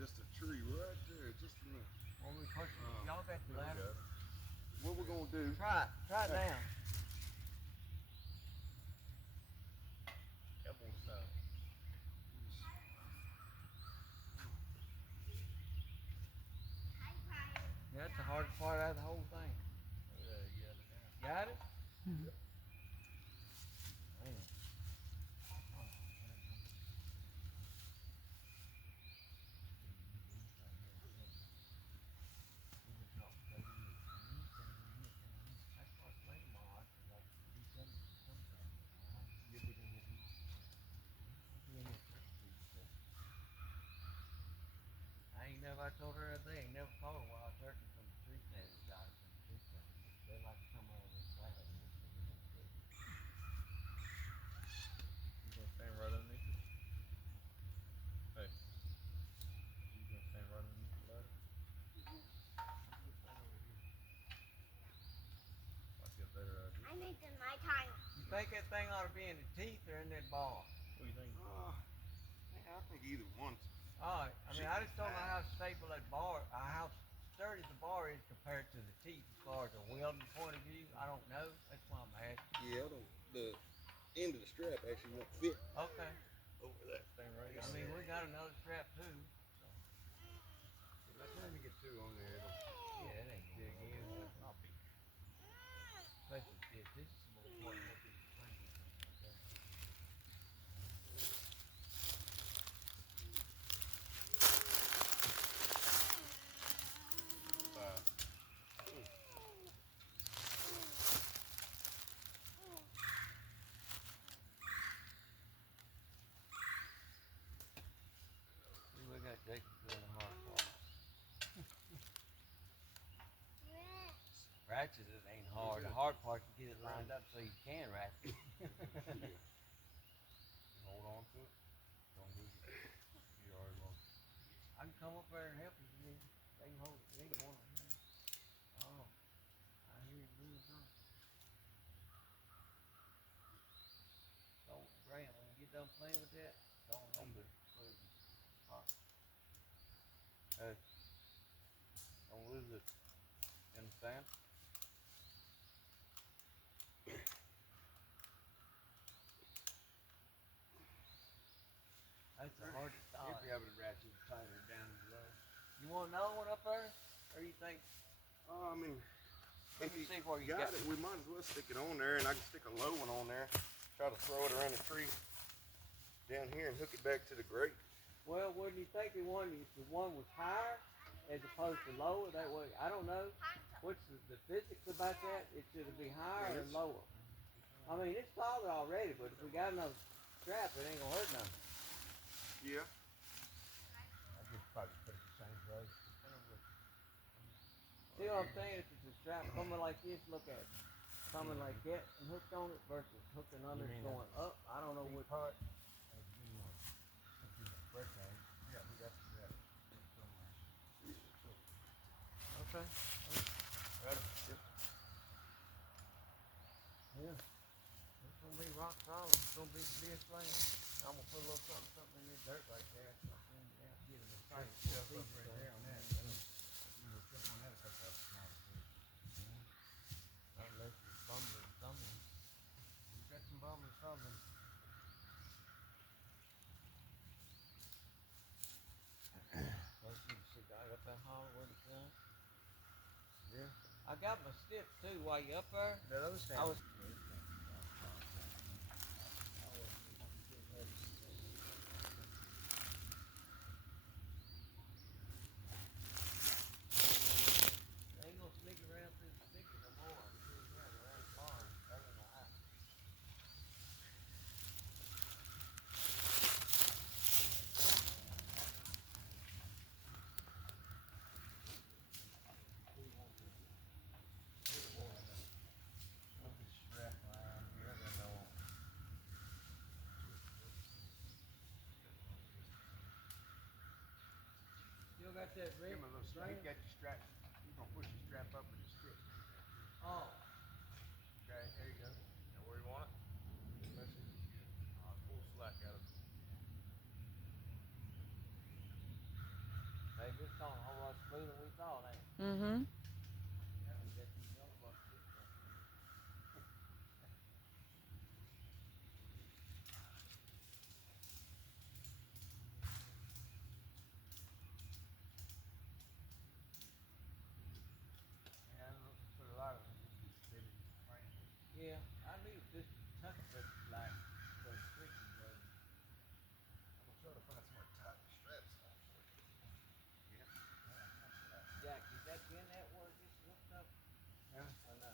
just a tree right there, just a minute. When we push it, y'all got the ladder. What we're gonna do? Try it down. Elbow style. Yeah, that's the hardest part out of the whole thing. Yeah, you got it down. Got it? Mhm. Man. I ain't never, I told her they ain't never caught a wild turkey from the tree stand and shot it from the tree stand. They like to come over this flat. You gonna stand right underneath it? Hey. You gonna stand right underneath the ladder? Might be a better idea. I need the nighttime. You think that thing ought to be in the teeth or in that bar? What do you think? I think either one. Alright, I mean, I just don't know how stable that bar, how sturdy the bar is compared to the teeth as far as a welding point of view. I don't know. That's why I'm asking. Yeah, the end of the strap actually won't fit Okay. over that. Stand right I mean, we got another strap too. So. By the time you get two on there, Yeah, that ain't big in, but not big. Especially if this is more important what people think. Okay. See, we got Jacob doing the hard part. Ratchet it ain't hard. The hard part is get it lined up so you can ratchet. Hold on to it. Don't lose it. You already lost it. I can come up there and help you if you need. They can hold it. They ain't going to. Oh, I hear you doing something. Don't, Graham, when you get done playing with that, don't leave it. Put it in the pocket. Hey. Don't lose it. You understand? That's the hardest if thought. you're able to ratchet it tighter down below. You want another one up there? Or you think, I mean, let if me you see where you got got it, we might as well stick it on there, and I can stick a low one on there. Try to throw it around the tree down here and hook it back to the grate. Well, wouldn't you think the one was higher as opposed to lower? That way, I don't know. What's the physics about that? It should be higher or lower. I mean, it's solid already, but if we got another strap, it ain't gonna hurt nothing. Yeah. I just probably put it the same place. See what I'm saying? If it's a strap coming like this, look at it. Coming like that and hooked on it versus hooking under it going up. I don't know what part. Yeah, we got that. Okay. Ready? Yeah. It's gonna be rock solid. It's gonna be this land. I'm gonna put a little something in this dirt right there. Something down, get it in Tight place. stuff up right there on that. You know, step on that a couple of times. Unless it's bumbling something. You got some bumming something. Let's see the cigar. I got that hollow where it's at. Yeah. I got my stick too while you up there. That other stand. I was They ain't gonna sneak around through the sticky no more. I'm sure you have around the barn. That ain't gonna happen. Put this strap around here, then they'll. Still got that red Give him a little strap. You got your strap. You're gonna push your strap up with a stick. Oh. Okay, there you go. Now where you want it? Press it. Pull slack out of it. smoother than we thought, ain't it? Mm-hmm. Yeah, we got these young bucks too. Yeah, I'm looking for a lot of them. They be training with. Yeah, I need this Kentucky but like so tricky, bro. I'm gonna try to find somewhere to tie the straps on for you. Jack, is that been that where this hooked up? Yeah. Or no?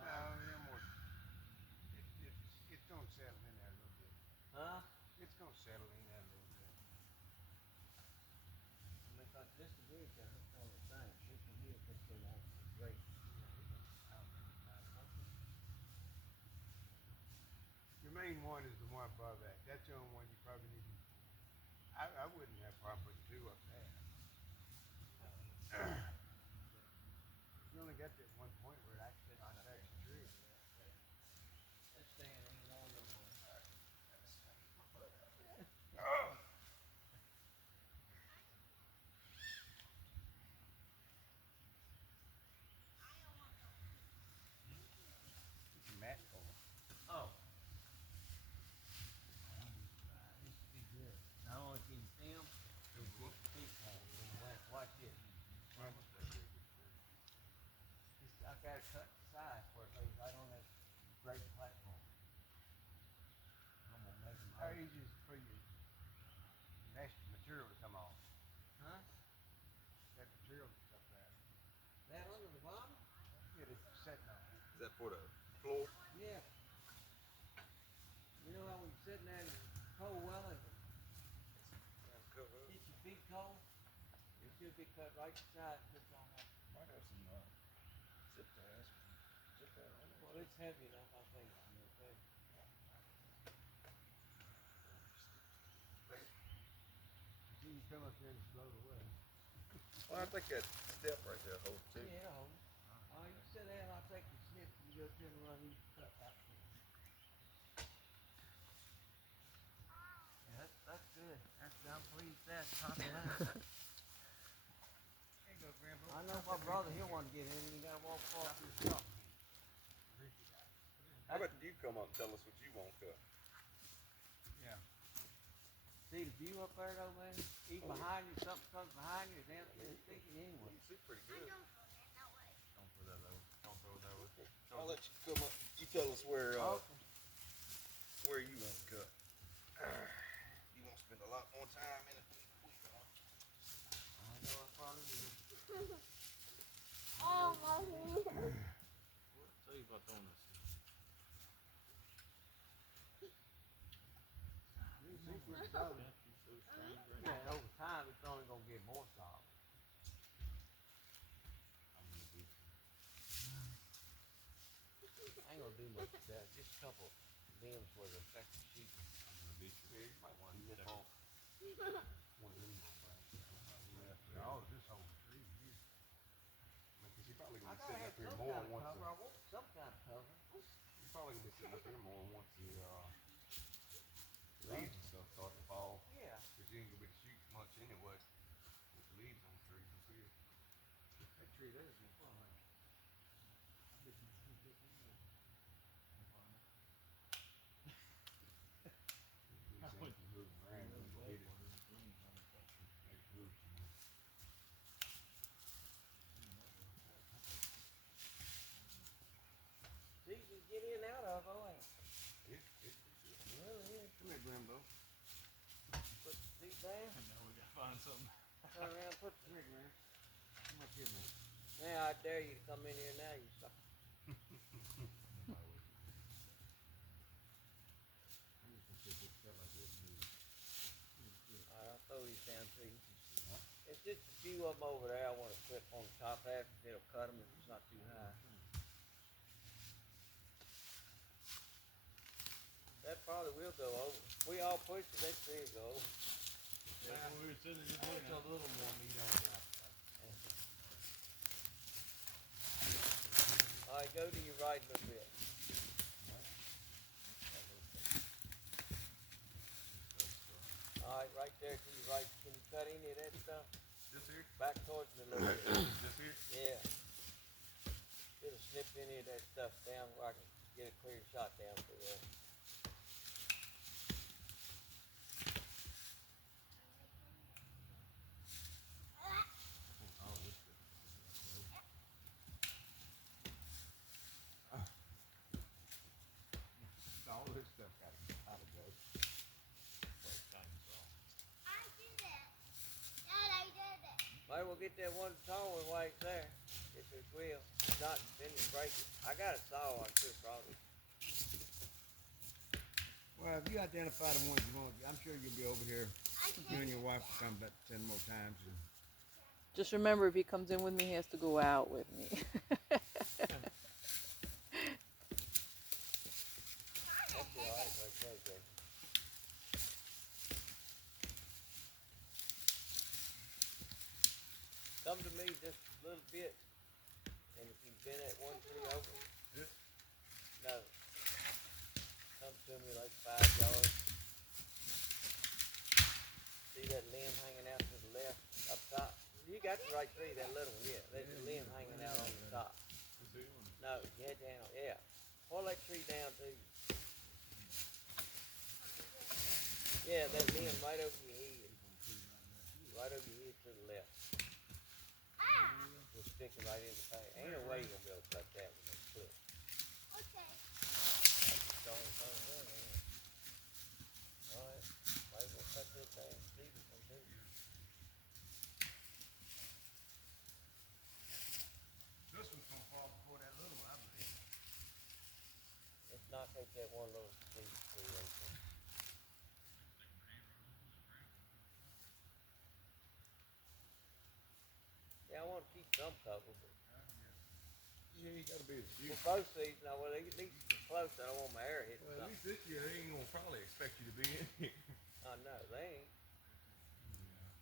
No, them was, it's gonna settle in there a little bit. Huh? It's gonna settle in there a little bit. I mean, cause this is weird, got hooked on the thing. This one here hooked on the great. Your main one is the one above that. That's the only one you probably need to, I wouldn't have a problem putting two up there. You only got that one point where it actually contacts the tree. That stand ain't on no more. It's a mat cover. Oh. This should be good. Not only can you see them, you can keep your feet warm. Watch this. I gotta cut the sides where it lays right on that great platform. I'm gonna make them. How easy is it for your mesh material to come off? Huh? That material that's up there. That under the bottom? Yeah, it's setting on. Is that for the floor? Yeah. You know how when you're sitting there in the cold weather, get your feet cold? It should be cut right beside it, puts on that. Might have some zip ties. Zip that on there. Well, it's heavy enough, I think. I mean, it's heavy. See you come up there and float away. Well, I think that step right there holds too. Yeah, hold it. Oh, you sit there and I'll take the snip and you go turn around and you cut out. Yeah, that's good. I'm pleased that's top of that. There you go, Grandpa. I know my brother, he'll want to get in and you gotta walk across his shop. How about you come up and tell us what you want cut? Yeah. See the view up there though, man? Even Oh, yeah. behind you, something comes behind you, damn, it's thinking anyway. You see pretty good. Don't put that over. Don't throw it that way. I'll let you come up. You tell us where Okay. where you want to cut. You won't spend a lot more time in it than we are. I know I probably will. Tell you about throwing this. You see pretty solid. Yeah, you so strong, great. Yeah, over time, it's only gonna get more solid. I'm gonna beat you. I ain't gonna do much of that, just a couple limbs where the effective sheet. I'm gonna beat you. Yeah, you might want to nip off one of them. Oh, this whole tree here. Because you're probably I gonna be gotta sitting have up here some more kind of once. cover, I want some kind of cover. You're probably gonna be sitting up here more once the leaves and stuff start to fall. Yeah. Because you ain't gonna be able to shoot much anyway with the leaves on the trees up here. That tree there is gonna fall out. These things can move around and you hit it. They move, you know. It's easy to get in and out of, oh, ain't it? It Really is. Come here, Grimbo. Put the seat down, Now we gotta find something. turn around, put the, Come here, Graham. Come up here, man. now I dare you to come in here now, you sucker. I'm just gonna put this fella here and move. Alright, I'll throw these down to you. It's just a few of them over there I wanna clip on the top half, it'll cut them if it's not too high. That probably will go over. If we all push it, that tree will go over. That's what we were sitting here Put doing. a little more meat on that. Alright, go to your right a little bit. Alright, right there to your right. Can you cut any of that stuff? This here? Back towards me a little bit. This here? Yeah. Should have snipped any of that stuff down where I can get a clear shot down through there. All this stuff got to go. Might well get that one tall one while it's there. If it will. If not, then you break it. I got a saw I could probably. Well, if you identify the ones you want, I'm sure you'll be over here. You and your wife will come back 10 more times. And Just remember, if he comes in with me, he has to go out with me. That's alright right there, Jason. Come to me just a little bit, and if you've been at one tree over, This? no. Come to me like 5 yards. See that limb hanging out to the left, up top? You got the right tree, that little one, yeah. There's a limb hanging out on the top. This here one? No, head down, yeah. Pull that tree down too. Yeah, that limb right over your head. Right over your head to the left. Just sticking right in the face. Ain't no way you're gonna be able to cut that with a clip. Strong thing there, man. Alright, might as well cut this thing. See this one too. this one's gonna fall before that little one, I believe. Let's knock out that one little piece tree right there. Yeah, I want to keep some cover, but Yeah, you gotta be. for both seasons, I well, at least it's close. I don't want my air hitting Well, at something. least this year they ain't gonna probably expect you to be in here. I know they ain't.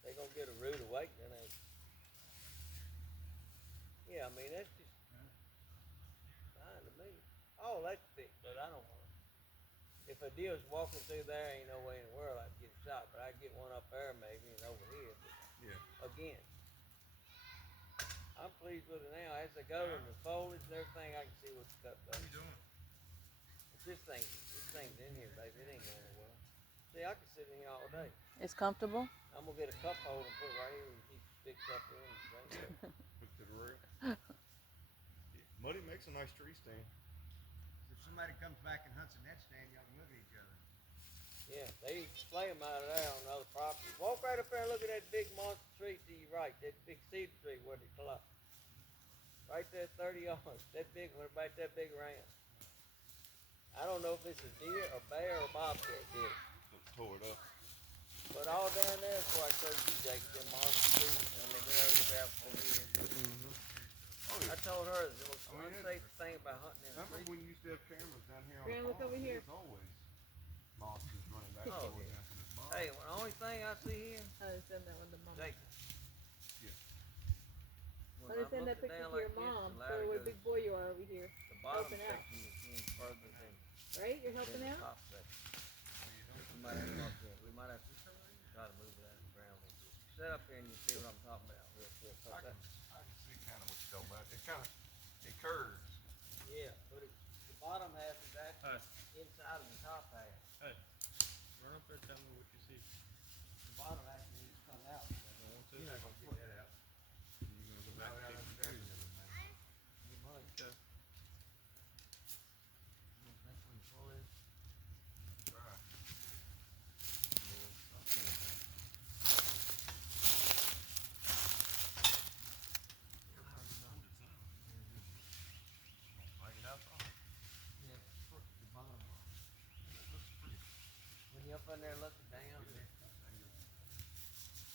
They gonna get a rude awakening. Ain't they? Yeah, I mean that's just fine to me. Oh, that's thick, but I don't want it. If a deer's walking through there, ain't no way in the world I'd get shot. But I would get one up there maybe and over here. But Yeah. again, I'm pleased with it now. As I go in the foliage and everything, I can see what's cut What back. are you doing? This thing's in here, baby. It ain't going nowhere. See, I can sit in here all day. It's comfortable? I'm gonna get a cup holder and put it right here and keep the big cup in and drink it. Hook to the rail. Muddy makes a nice tree stand. If somebody comes back and hunts in that stand, y'all can look at each other. Yeah, they display them out of there on other properties. Walk right up there and look at that big monster tree to your right, that big cedar tree where they collide. Right there, 30 yards. That big one, about that big around. I don't know if it's a deer, a bear, or a bobcat did it. Tore it up. But all down there is where I showed you, Jacob, them monster trees, and they've been over there for years. Oh I yeah. told her the most I mean, unsafe thing about hunting in I the remember trees. when you used to have cameras down here on Graham, the look farm. over here. There's always monsters running back and Oh, forth yeah. after this barn. Hey, the only thing I see here, I didn't send that one to mom. Jacob. Yeah. When I didn't I'm send that looking picture down to like your this, mom. the Show her ladder what goes, big boy you are over here. the bottom helping out. section is in further than Right? You're helping the out? top section. We might have to up there. We might have to try to move it out of the ground a little bit. Sit up here and you see what I'm talking about real quick. I can see kind of what you're talking about. It curves. Yeah, but the bottom half is actually Hey, inside of the top half. hey. Run up there and tell me what you see. The bottom actually needs to come out. Don't want to? You're not gonna get that out. You're gonna go back No, and that's take the trees. You might. Okay. You think we can pull this? Right. Yeah, the bottom one. When you're up in there looking down,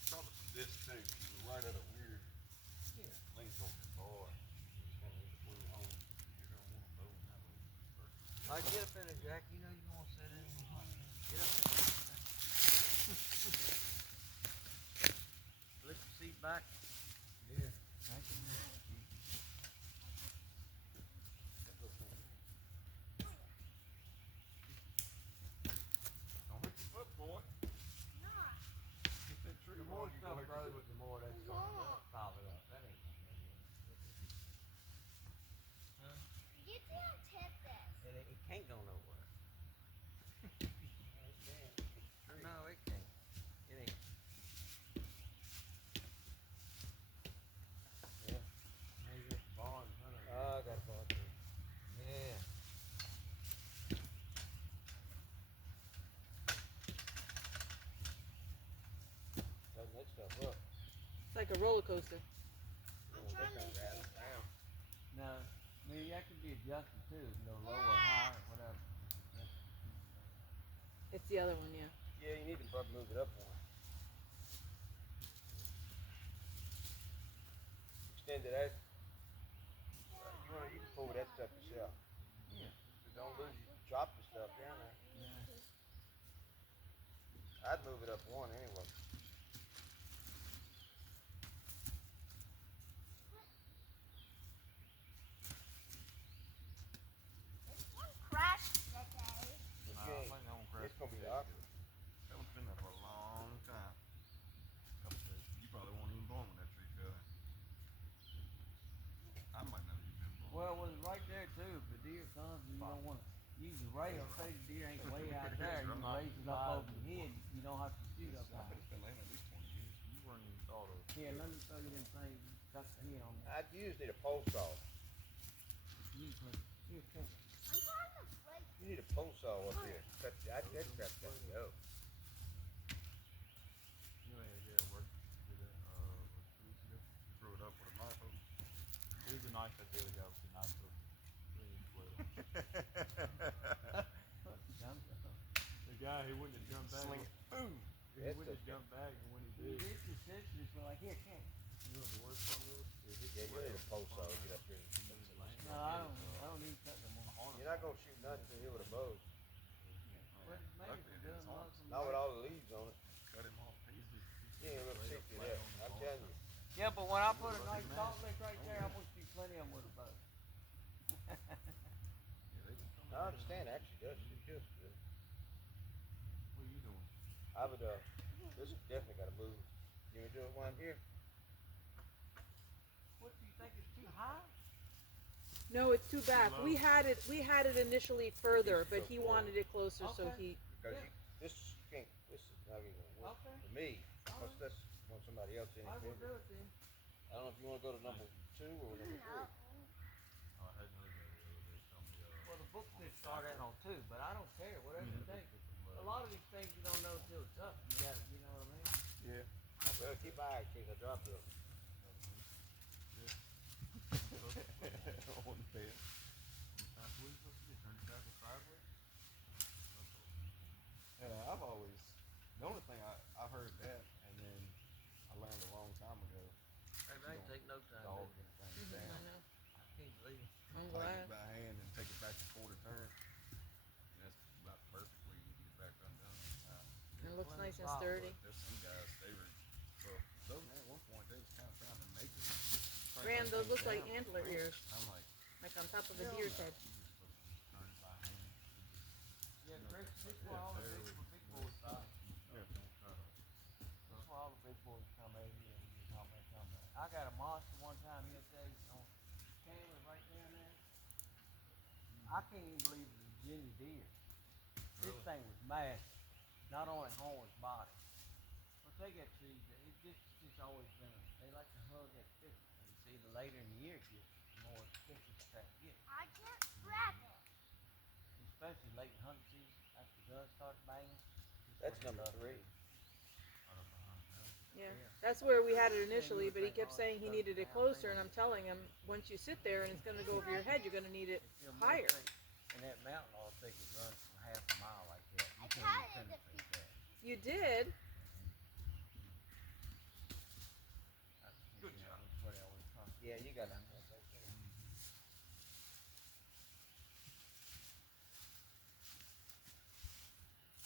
Probably some this too. 'Cause we're right at a weird yeah. length on the bar. Just kind of in between the holes. You're gonna want to bow that way first. All right, get up in there, Jack. You know you want to sit in and hunt. Get up there. Lift your seat back. Yeah. Thank you. Don't hit your foot, boy. like a roller coaster. That thing rattles down. No, maybe that could be adjusted too, you know, lower or higher, whatever. It's the other one, yeah. Yeah, you need to probably move it up one. Extend it out. You can pull that stuff yourself. Yeah. But don't lose your drop the stuff down there. I'd move it up one anyway. But Nah, you I ain't- think that one crashed it's gonna be today. awkward. That one's been there for a long time. Couple days. You probably won't even born when that tree fell. I might not even been born. Well, it was right there too. If the deer comes and you don't want to use the rail, say the deer ain't way out there, you can raise it up over your head. You don't have to shoot up I high. bet it's been laying at least 20 years. You weren't even thought of. Here, let me throw you them things. Got the head on there. I'd use need a pole saw. You put here, take it. You need a pole saw up here. That crap got to go. You ain't get it work. Did that, 2 weeks ago. You threw it up with a knife over. It was a knife that the other guy with the knife over. The guy, he wouldn't have jumped back. Sling it. Boom. He That's wouldn't have okay. jumped back, and when he You did, get your sisters, we're like, here, can't. you know what the worst part was? It hit Yeah, the you need rail. a pole saw to get up here. No, I don't need cut them on. You're not gonna shoot nothing to here with a bow. But maybe Luckily, for it doing is on. muscle Not with all the leaves on it. Cut him off pieces. You ain't gonna see through that. I'm telling you. Yeah, but when I put a nice salt lick right there, I'm gonna shoot plenty of them with a bow. Yeah, they just come I understand. Actually, does shoot just good. What are you doing? I would. This has definitely got to move. You wanna do it while I'm here? What do you think is too high? No, it's too back. low. We had it initially further, but he wanted it closer, so Okay. he. Because Yeah. this you can't. This is not even gonna work Okay. for me. Unless that's want somebody else in I it. will do it then. I don't know if you want to go to number 2 or number 3. Oh, I hadn't heard that the other day. Tell me, Well, the book did start out on 2, but I don't care, whatever you think. A lot of these things you don't know till it's up. You gotta, you know what I mean? Yeah. Well, keep my eye in case I drop it. on the bed. What are you supposed to do? Turn the tackle sideways? Yeah, I've always, the only thing I've heard that, and then I learned a long time ago, Hey, that ain't take no time. dog does it? things I down, know. I can't believe it. I'm tighten glad. it by hand and take it back to quarter turn. And that's about the perfect way you get it back undone. It looks Plenty nice and solid. sturdy. There's some guys, they were, so at one point they was kind of trying to make it. Ram, those look like down. antler ears, I'm like, like on top of a hell deer's no. head. You just supposed to just turn it by hand. Yeah, Chris, this is where all the big boys stop. Yeah, don't try to. This is where all the big boys come out here and get how they come back. I got a monster one time the other day on camera right down there. I can't even believe it was a Virginia deer. This thing was massive. Not only horns, body. But they got trees. It's always been they like to hug that thicket. And see, the later in the year it gets, the more thicket that gets. Especially late in hunting season, after the guns start banging. That's number 3. Yeah, that's where we had it initially, but he kept saying he needed it closer, and I'm telling him, once you sit there and it's gonna go over your head, you're gonna need it higher. And that mountain all thicket runs for half a mile like that. You can't even penetrate that. You did. Good job. That's what I always try. Yeah, you got it.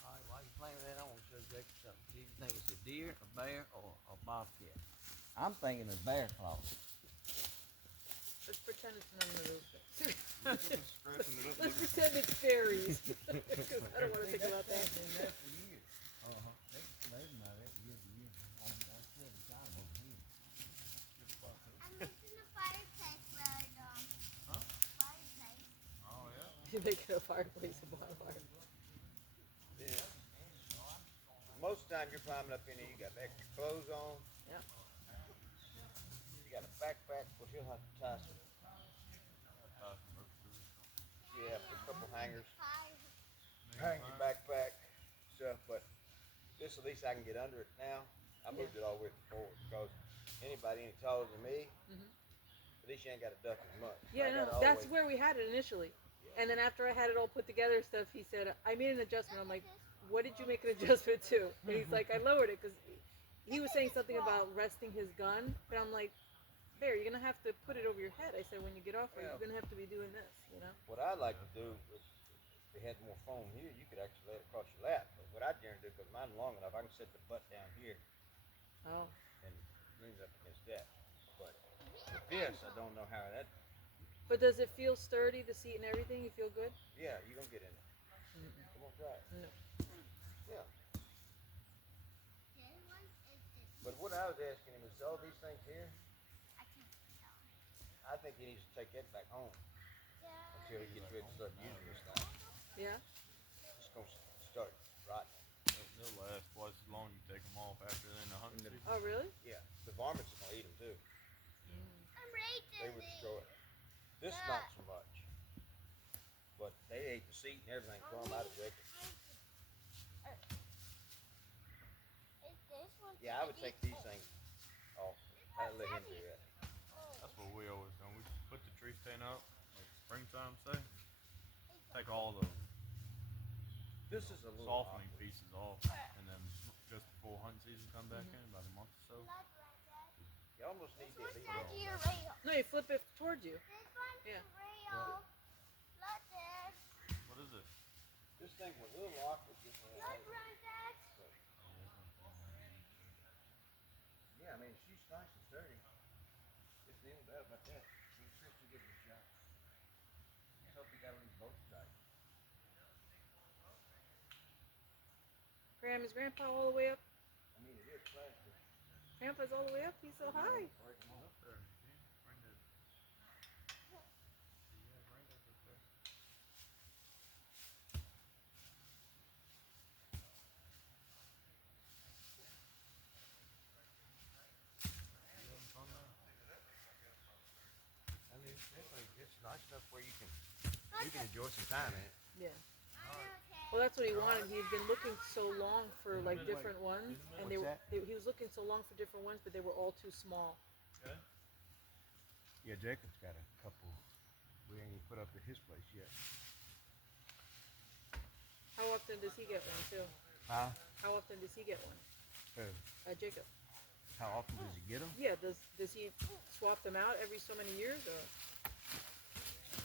Alright, while you playing with that, I want to show Jake something. See if you think it's a deer, a bear, or a bobcat. I'm thinking a bear claw. Let's pretend it's none of those things. Scratching it up. Let's pretend it's fairies. Because I don't want to think about that. Been there for years. Uh-huh. They've been out there for years and years. I'm sure the time over here. Oh, yeah. You make it a fireplace, a bonfire. Yeah. Most of the time you're climbing up in here, you got extra clothes on. Yeah. You got a backpack, which you'll have to tie some. Yeah, put a couple hangers. Hang your backpack stuff, but this at least I can get under it now. I moved it all the way forward because anybody any taller than me. Mhm. At least you ain't got to duck as much. Yeah, I no, gotta that's always- where we had it initially. And then after I had it all put together and stuff, he said, I made an adjustment. I'm like, what did you make an adjustment to? And he's like, I lowered it because he was saying something about resting his gun. And I'm like, Bear, you're going to have to put it over your head. I said, when you get off, you're going to have to be doing this, you know? What I like to do is, if it had more foam here, you could actually lay it across your lap. But what I generally do, because mine's long enough, I can set the butt down here Oh. and lean it up against that. But with this, I don't know how that. But does it feel sturdy, the seat and everything? You feel good? Yeah, you gonna get in it. Come on, try it. No. Yeah. But what I was asking him is all these things here. I think he needs to take that back home until he gets ready to start using this thing. Yeah? It's gonna start rotting. They'll last twice as long. You take them off after then the hunting season. Oh, really? Yeah, the varmints are gonna eat them too. They would destroy it. This not so much, but they ate the seat and everything from out of Jacob. Yeah, I would take these things off. I'd let him do that. That's what we always do. We just put the tree stand up, like springtime say. Take all the This is a little softening awkward. pieces off, and then just before hunting season come back in, about a month or so. You almost need to leave it on. No, you flip it towards you. Yeah. What is it? This thing was a little awkward getting it out. Yeah, I mean, she's nice and sturdy. There's no doubt about that. Me and Tristan give it a shot. Let's hope we got these boats tight. Graham, is Grandpa all the way up? I mean, it is plastic. Grandpa's all the way up. He's so high. Right, come on. Up there. Bring that. Yeah, bring that up there. You having fun now? I mean, it's nice enough where you can enjoy some time in it. Yeah. Well, that's what he wanted. He'd been looking so long for like different ones, and What's that? he was looking so long for different ones, but they were all too small. Okay. Yeah, Jacob's got a couple. We ain't even put up at his place yet. How often does he get one too? Huh? How often does he get one? Who? Jacob. How often does he get them? Yeah. Does he swap them out every so many years or?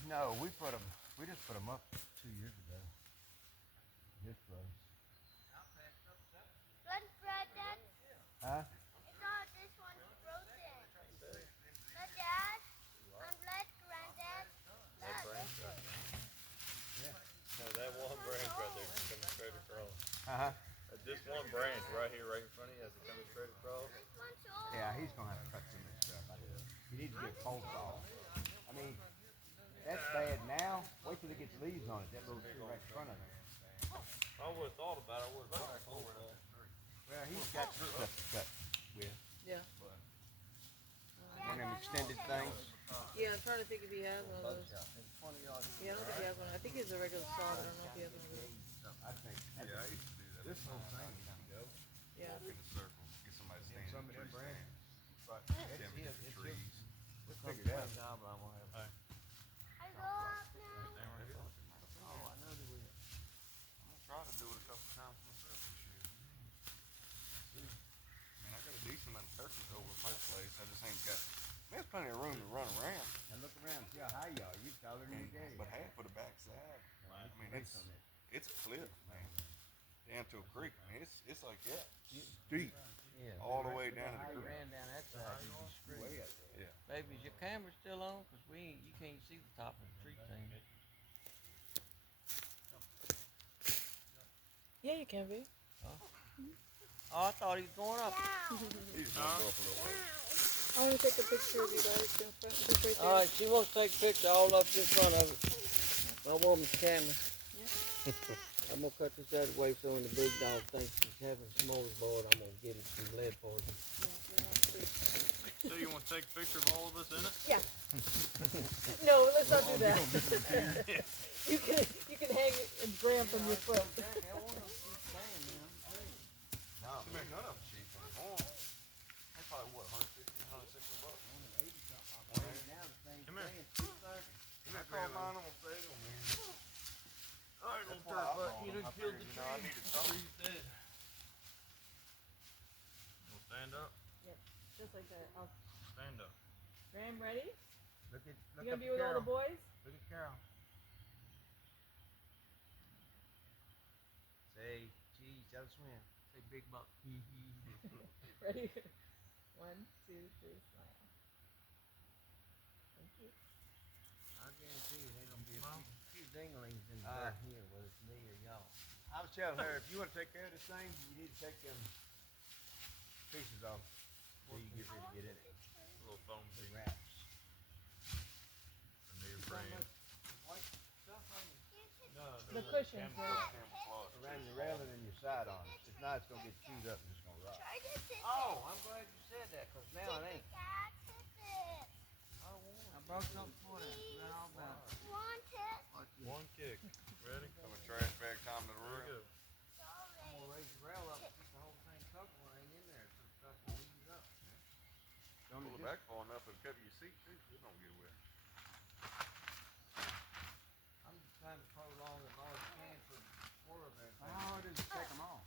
No, we just put them up 2 years ago. This place. Huh? No, that one branch right there is coming straight across. Uh-huh. This one branch right here, right in front of you, as it coming straight across. Yeah, he's gonna have to cut some of this stuff. He needs to get a pole saw. I mean, that's bad now. Wait till it gets leaves on it. That little tree right in front of it. I would have thought about it. I would have back over that. Well, he's got some stuff to cut with. Yeah. One of them extended things. Yeah, I'm trying to think if he has one of those. Yeah, I don't think he has one. I think he's a regular saw. I don't know if he has one of those. I think. Yeah, I used to do that. This whole thing needs to go. Yeah. Walk in a circle, get somebody standing Some in of them the tree branches. stand. But Them it's get his, the it's trees. his. Let's figure it out. Hey. Oh, I know that we. I'm gonna try to do it a couple times myself this year. I mean, I got a decent amount of turkeys over at my place. I just ain't got. There's plenty of room to run around. Now look around, see how high you are. You're taller than your daddy. But half of the backside, I mean, Place it's on it. it's a cliff, man. Down to a creek, man. It's like that. Steep. Yeah. All the way down to How the you creek. ran down that side, you'd be screwed. Way up there. Baby, is your camera still on? Cause you can't see the top of the tree thing. Yeah, you can be. Oh, I thought he was going up. He's gonna go up a little way. I want to take a picture of you guys in front. Just right there. All right, she wants to take a picture all up in front of it. My woman's camera. I'm gonna cut this out of the way so when the big dog thinks he's having a smorgasbord, I'm gonna give him some lead poison. So you want to take a picture of all of us in it? No, let's not do that. you can hang it and gram from your foot. No, man, none of them cheap anymore. That's probably what, 150 here. Man, it's 2:30. I called mine on sale, man. I ain't That's gonna why I turn back. bought You them. done I killed figured, the you know, I tree. needed something. Tree's dead. You gonna stand up? Just like that. I'll, Stand up. Graham, ready? Look You up gonna at be with all Carol. the boys? Look at Carol. Say cheese, gotta swim. Say big buck. Ready? 1, 2, 3, smile. Thank you. I guarantee you there's gonna be a Mom. few dinglings in Uh, here, whether it's me or y'all. I was telling her, if you want to take care of this thing, you need to take them pieces off so you get ready to get in it. A little foam The piece. wraps. A new brand. White stuff on it. No, The cushions, camouflage. Around the railing and your side on it. If not, it's gonna get chewed up and it's gonna rot. Oh, I'm glad you said that, cause now it ain't. I brought something for that. Now about what you. One kick. Ready? Coming trash bag time to the Here we room. go. I'm gonna raise the rail up and keep the whole thing covered when I ain't in there, so stuff won't use up. Don't Pull it it back far enough it'll cover your seat too, so it don't get wet. I'm just trying to prolong as long as I can for the swirl of everything. How hard is it to take them off?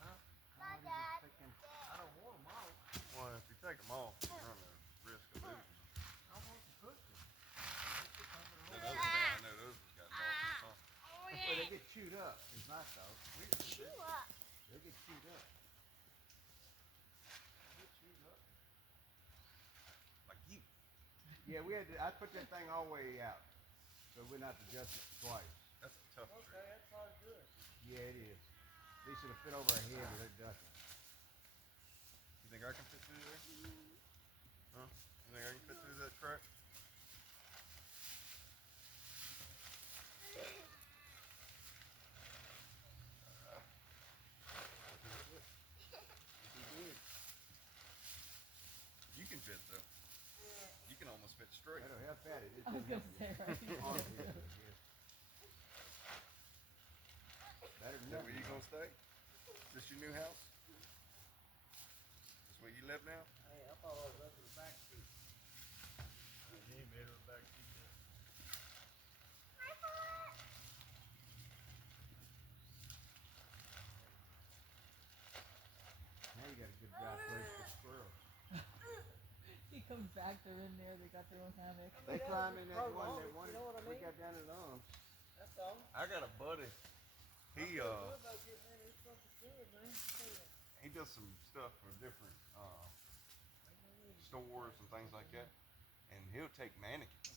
Huh? How hard is it to take them? I don't want them all. Well, if you take them off, you run the risk of losing them. I want the cushion. That other thing, I know those ones got lost. Huh? Well, they get chewed up. It's not though. They get chewed up. They get chewed up. Like you. Yeah, we had to, I put that thing all the way out, so we're not adjusting it twice. That's a tough Okay, trick. that's probably good. Yeah, it is. They should have fit over our head, but it doesn't. You think I can fit through there? Huh? You think I can fit through that crack? You can fit though. You can almost fit straight. That'll help at it. It I was didn't gonna help say, you. right? Arm here, I guess. Better than Is that where nothing. you gonna stay? Is this your new house? This where you live now? Hey, I thought I was up in the back seat. He ain't made it back to you yet. Now you got a good dry place for squirrels. He comes back, they're in there, they got their own hammock. They climb in that prolonged, one you know what I we mean? got down at arms. That's all. I got a buddy. He Good about getting in this stuff is good, man. Tell you that. he does some stuff for different stores and things like that, and he'll take mannequins.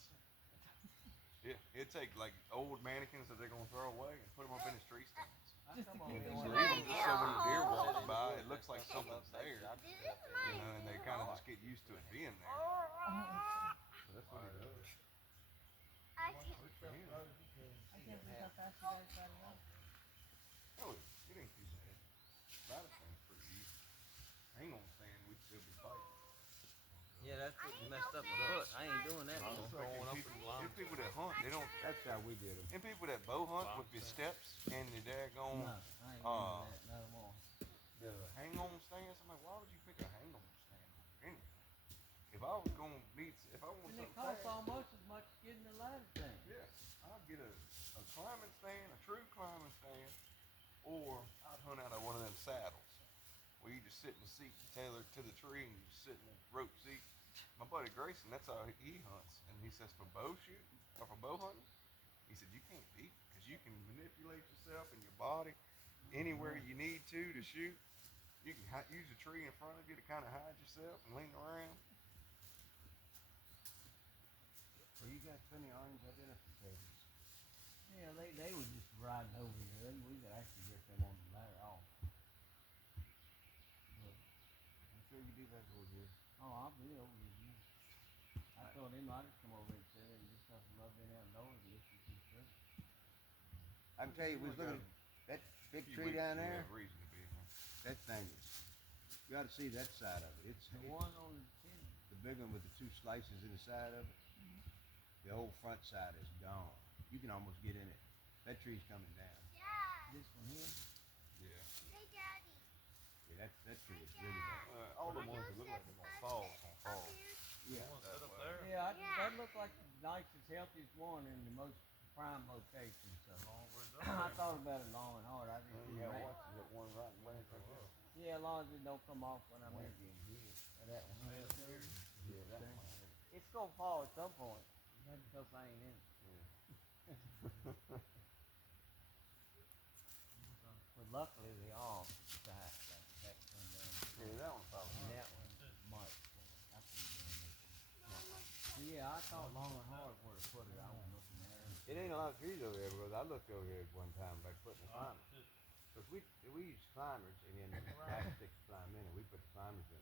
Yeah, he'll take like old mannequins that they're gonna throw away and put them up in his tree stands. I come on And here just one leave day. them just so when a deer walks by, it looks like something's there. You know, and they kind of just get used to it being there. So that's what he does. Good for him. I can't believe how fast you guys got it up. Oh, it ain't too bad. Ladder stand's pretty easy. Hang on stand, we'd still be fighting. Yeah, that's what messed up my foot. I ain't doing that no more. There's people that hunt, they don't. That's how we did them. And people that bow hunt with your steps and your daggone No, I ain't doing that no more. the hang on stands. I'm like, why would you pick a hang on stand over anything? If I was gonna need, if I And wanted it something costs fast, almost as much as getting the ladder thing. yeah, I'd get a climbing stand, a true climbing stand, or I'd hunt out of one of them saddles where you just sit in the seat, tailored to the tree, and you just sit in the rope seat. My buddy Grayson, that's how he hunts, and he says for bow shooting or for bow hunting, he said you can't beat because you can manipulate yourself and your body anywhere you need to shoot. You can use a tree in front of you to kind of hide yourself and lean around. Well, you got plenty of orange identifiers. Yeah, they was just riding over here. We could actually get them on the ladder off. But, I'm sure you do that over here. oh, I'll be over here. I told him I'd just come over and sit and just have love being outdoors and listen to the tree. I can tell you, we was looking at that big tree down there. Reason to be here. That thing is, you ought to see that side of it. It's The one on the chin. the big one with the two slices in the side of it. The whole front side is gone. You can almost get in it. That tree's coming down. This one here. Yeah. Yeah, that tree is really bad. All the ones that look like they're gonna fall. Yeah. One set up there. Yeah, that looked like the nicest, healthiest one in the most prime location. So Long ways up I there. thought about it long and hard. I just didn't Yeah, rank. watch you got one right in back right there. Yeah, as long as it don't come off when I'm in. That one. Yeah, that one. It's gonna fall at some point. Because I ain't in it. But luckily they all died. That come down. Yeah, that one probably. And that one might. I couldn't do anything. Yeah, I thought long and hard where to put it. I wasn't looking there. It ain't a lot of trees over there because I looked over here at one time by putting the climbers. Because we use climbers and then back sticks climb in and we put the climbers in.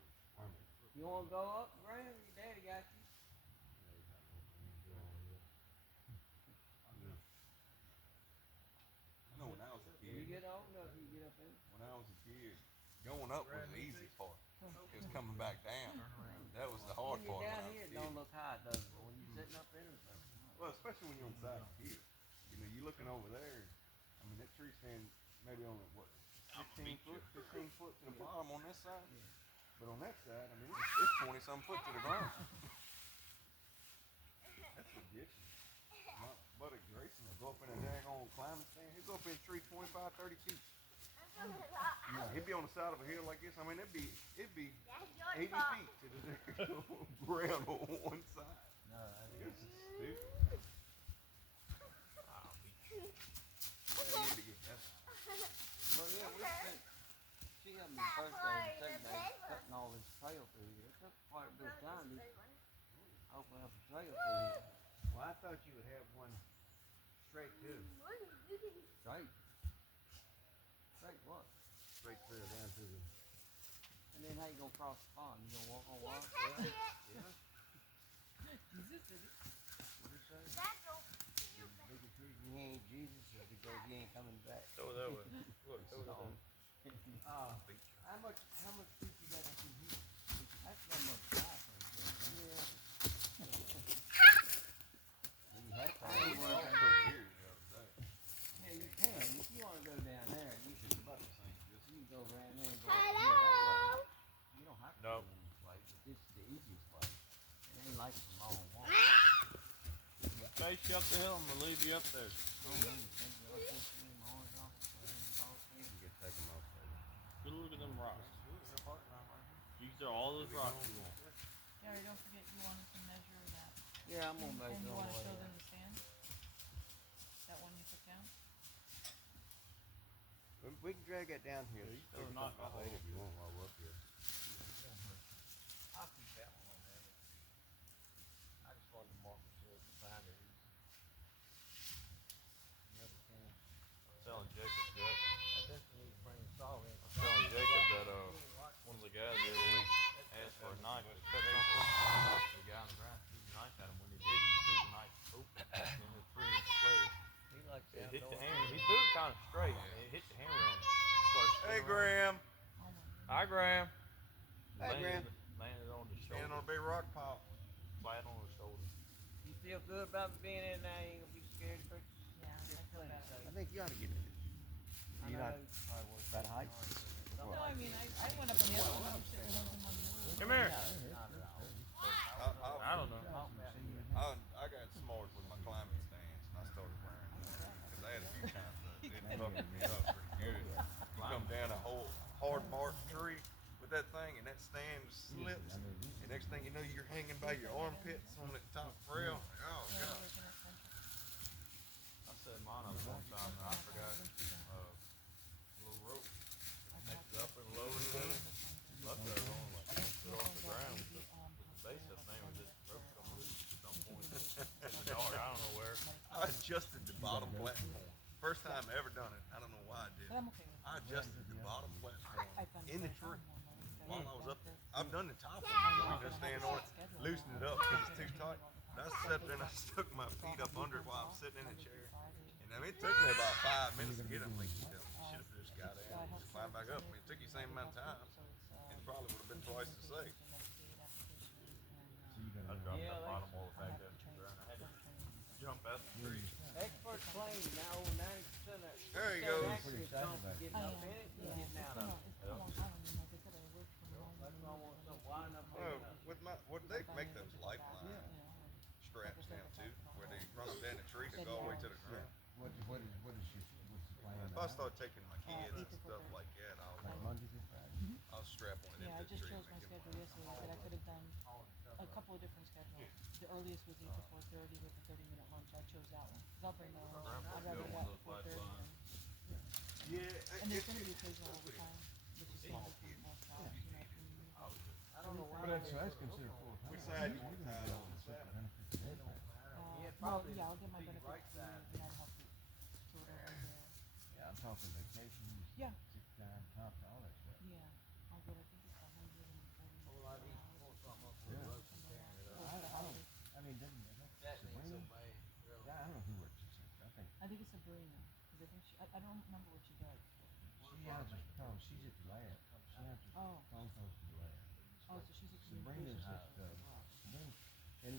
You wanna go up, Graham? Your daddy got you. I know when I was a You kid, get old enough, you get up in it. when I was a kid, going up was the easy part. It was coming back down. That was the hard When part you're when down I was here, a it don't kid. look high, does it? But when you're sitting up in it, it's like, Well, especially when you're on the side of the hill. You know, you're looking over there. I mean, that tree stand maybe on what, 15 foot to the bottom on this side. Yeah. But on that side, I mean, it's 20 some foot to the ground. That's ridiculous. My buddy Grayson will go up in a daggone climbing stand. He'll go up in a tree 25, 30 feet. He'd be on the side of a hill like this. I mean, it'd be 80 feet to the ground on one side. no, This is stupid. They need to get that. well, yeah, we spent, she got me the first day and the second day cutting all this trail through here. It took quite a bit of time to open up a trail through here. Well, I thought you would have one straight too. Straight. Straight what? Straight through down to the. And then how you gonna cross the pond? You gonna walk on water? Yeah. Jesus did it. What did it say? The biggest reason he ain't Jesus is because he ain't coming back. Throw that way. Look, throw that way. How much feet you got up in here? That's not much time. Yeah. You have to. We talked over here the other day. Yeah, you can. If you wanna go down there, you It's about the same distance. can go around there and go up here that way. You don't have to No. go in this way, but this is the easiest way. It ain't like it's a long walk. Chase you up the hill, I'm gonna leave you up there. Oh, man, you think you're supposed to leave my arms off? You can get taken off there. Good look at them rocks. You can throw all those rocks you want. Gary, don't forget you wanted to measure that. Yeah, I'm gonna And measure you all want to the show way them up. the stand? That one you put down? We can drag that down here. Yeah, you We throw can a talk about knock it later if you want while we're up here. I'll keep that one on there. I just wanted to mark it so it's behind it. Another can. I'm telling Jacob that. I definitely need to bring the saw in. I'm telling Jacob that one of the guys the other week asked for a knife to cut something. The guy on the ground threw the knife at him. When he did, he threw the knife open in the 3-inch blade. He likes It hit the outdoors. hammer. He threw it kind of straight. And it hit the hammer and started Hey, spinning around. Graham. Oh my Hi, Graham. Hey, Graham. Landed on the Standing shoulder. on a big rock pile. Flat on the shoulder. You feel good about being in there? You ain't gonna be scared, Chris? Yeah, I feel better. I think you ought to get it. I You're know not you probably was about height? No, I mean, I went up on the other one. I'm sitting on the other. Come here. Not at all. I don't know. I got smart with my climbing stands and I started wearing them because I had a few times that it fucked me up pretty good. You come down a whole hard marked tree with that thing and that stand slips and next thing you know you're hanging by your armpits on that top rail. Oh god. I set mine up one time and I forgot little rope. Connected up and lower to it. Left that on like 10 foot off the ground with the base of the thing with this rope come loose at some point in the dark. I don't know where. I adjusted the bottom platform. First time I ever done it. I don't know why I did. But I'm okay with it. I adjusted the bottom platform I found in the I found tree one when we while started I was up there. back I've done the top one before. Just stand on it, loosen it up because it's too tight. And I sat there and I stuck my feet up under it while I was sitting in the chair. And I mean, it took me about 5 minutes to get up. Like, you should have just got in and just climbed back up. I mean, it took you the same amount of time. And probably would have been twice as safe. I dropped Yeah, that they- bottom wall back down to the ground. I had to jump out the tree. Expert claim now over 90% of There you go. accidents come from getting Oh, up in it and getting out of it. It's been a long time. I mean, like I said, I worked from home. That's why I want something wide enough. big Oh, enough. with my, what they make those straps now too, where they run them down the tree to go all the way to the ground. What's the plan? If I start taking my kids and stuff like that, Like Monday through Friday? I'll strap one of them Yeah, I to the just tree. chose my schedule yesterday. I said I could have done a couple of different schedules. The earliest was 8 to 4:30 with a 30-minute lunch. I chose that one because I'll bring my lunch. I'd rather do that at 4:30. Yeah, And there's going to be occasional overtime, which is not as much jobs, you know, if you need it. I don't know why. But that's considered full time. which side you want to tie on? Well, yeah, I'll get my benefits through United Healthcare. So whatever there. Yeah, I'm talking vacations. Yeah. Sick time, comp, all that stuff. Yeah, I'll get, I think it's 140 hours. Yeah. I mean, doesn't Sabrina? Yeah, I don't know who works at Central. I think it's Sabrina, because I think I don't remember what she does. She answers calls. She's at the lab. She answers Oh. phone calls to the lab. Oh, so she's a Sabrina's communications at, specialist as well. Sabrina, and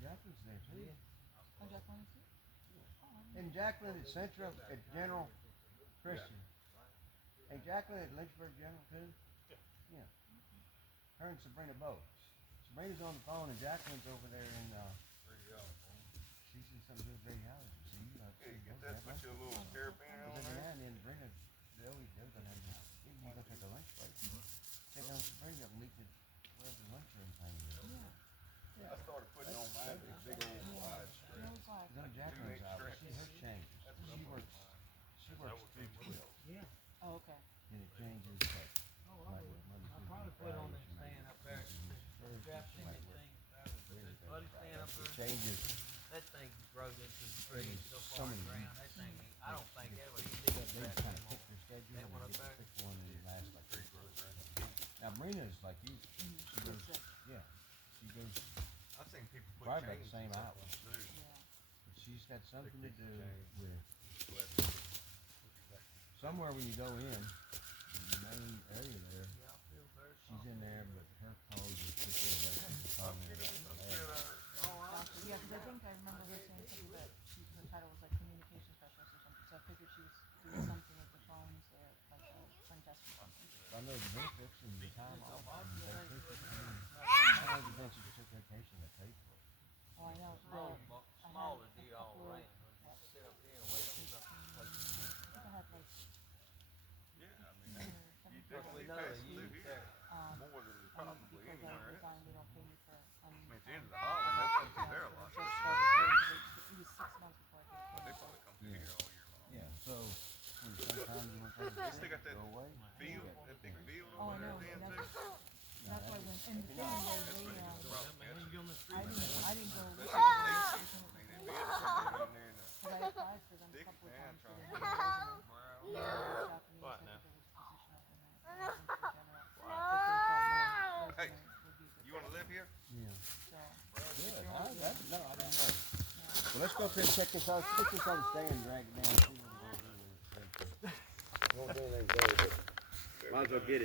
Jacqueline's there too. Oh, Jacqueline is here? Oh, And Jacqueline at Central, at General Christian. And Jacqueline at Lynchburg General too? Yeah. Her and Sabrina both. Sabrina's on the phone and Jacqueline's over there in, she's in some good radiology. So you know, Hey, get that, put your little carabiner on every there. now and then Sabrina, they're gonna have, you gonna take a lunch break. Take down Sabrina and meet the, wherever the lunchroom thing is. I started putting on mine with big old wide She strap. knows like, Then Jacqueline's hours, her changes. She works 3/12. oh, okay. And it changes like Monday through Friday. She might stand up there. work Thursday, Strap she in might that work thing. Wednesday, Buddy, Friday. stand up It there. changes. That thing grows into the tree so So far in many the ground. That thing, I don't think ever he They needs that kind of anymore. pick their schedule That and one up they there? pick one and it lasts like 3 months. Now Marina's like you. She goes, yeah, she goes, I seen people put Probably about chains the same and stuff hours. on too. Yeah. but she's got something to do with But somewhere when you go in, the main area there, Yeah, I feel very she's in there, but her code is particularly about the comment about the lab. Gotcha. Yeah, because I think I remember her saying something that her title was like communication specialist or something. So I figured she was doing something with the phones or like a front desk or something. I know the benefits and the time off and the vacation. I know the benefits you took vacation, they paid for it. Oh, I know. smaller deal all around. Just sit up here and wait on something. I think I had like yeah, I mean, you definitely Another pass through year here there. more than because probably I anywhere else. resigned, they don't pay me for I mean, at the end of the holiday, they come through there a lot. It was 6 months before I But they could probably come through here all year long. Yeah, so when sometimes you want to They still got that go away. field, that big field Oh, over I there know. then And too. that's why when and the thing was That's they when it gets rough. Man, you on the street. I didn't go with Especially in the late season. I mean, they be in there in the because I applied for them a Dick couple of man times for trying their to- resume. Well, Japanese What said now? that there was a position open there for general. But they thought my Hey, resume would be a good you want to live here? Yeah. So, Good. No, I didn't know. Well, let's go up here and check this out. Stick this on the stand and drag it down. See what we're going to do with it. We won't do anything today, but might as well get it.